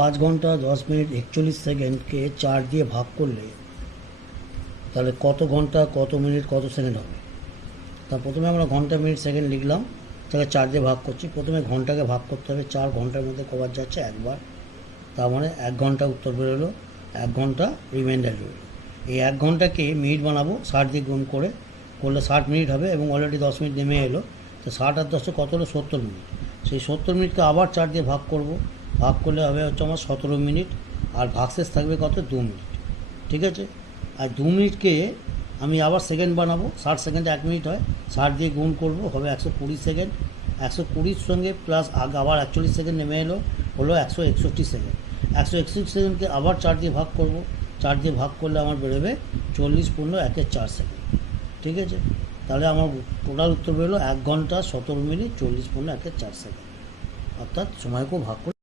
5 ঘন্টা 10 মিনিট 41 সেকেন্ডকে 4 দিয়ে ভাগ করলে তাহলে কত ঘন্টা কত মিনিট কত সেকেন্ড হবে? তা প্রথমে আমরা ঘন্টা মিনিট সেকেন্ড লিখলাম, তাকে 4 দিয়ে ভাগ করছি। প্রথমে ঘন্টাকে ভাগ করতে হবে, 4 ঘন্টার মধ্যে কবার যাচ্ছে একবার, তার মানে 1 ঘন্টা উত্তর বেরোলো, 1 ঘন্টা রিমাইন্ডার রইল। এই 1 ঘন্টাকে মিনিট বানাবো, 60 দিয়ে গুণ করলে 60 মিনিট হবে এবং অলরেডি 10 মিনিট নেমে এলো। তো 60 আর 10 কত হলো? 70 মিনিট। সেই 70 মিনিটকে আবার 4 দিয়ে ভাগ করব, ভাগ করলে হবে হচ্ছে আমার 17 মিনিট, আর ভাগশেষ থাকবে কত? 2 মিনিট। ঠিক আছে, আর 2 মিনিটকে আমি আবার সেকেন্ড বানাবো, 60 সেকেন্ডে 1 মিনিট হয়, 60 দিয়ে গুণ করবো, হবে 120 সেকেন্ড। 120 সঙ্গে প্লাস আবার 41 সেকেন্ড নেমে এলো, হলো 161 সেকেন্ড। 161 সেকেন্ডকে আবার 4 দিয়ে ভাগ করব, 4 দিয়ে ভাগ করলে আমার বেরোবে 40 পূর্ণ 1/4 সেকেন্ড। ঠিক আছে, তাহলে আমার টোটাল উত্তর বেরোলো 1 ঘন্টা 17 মিনিট 40 পূর্ণ 1/4 সেকেন্ড, অর্থাৎ সময়কেও ভাগ করে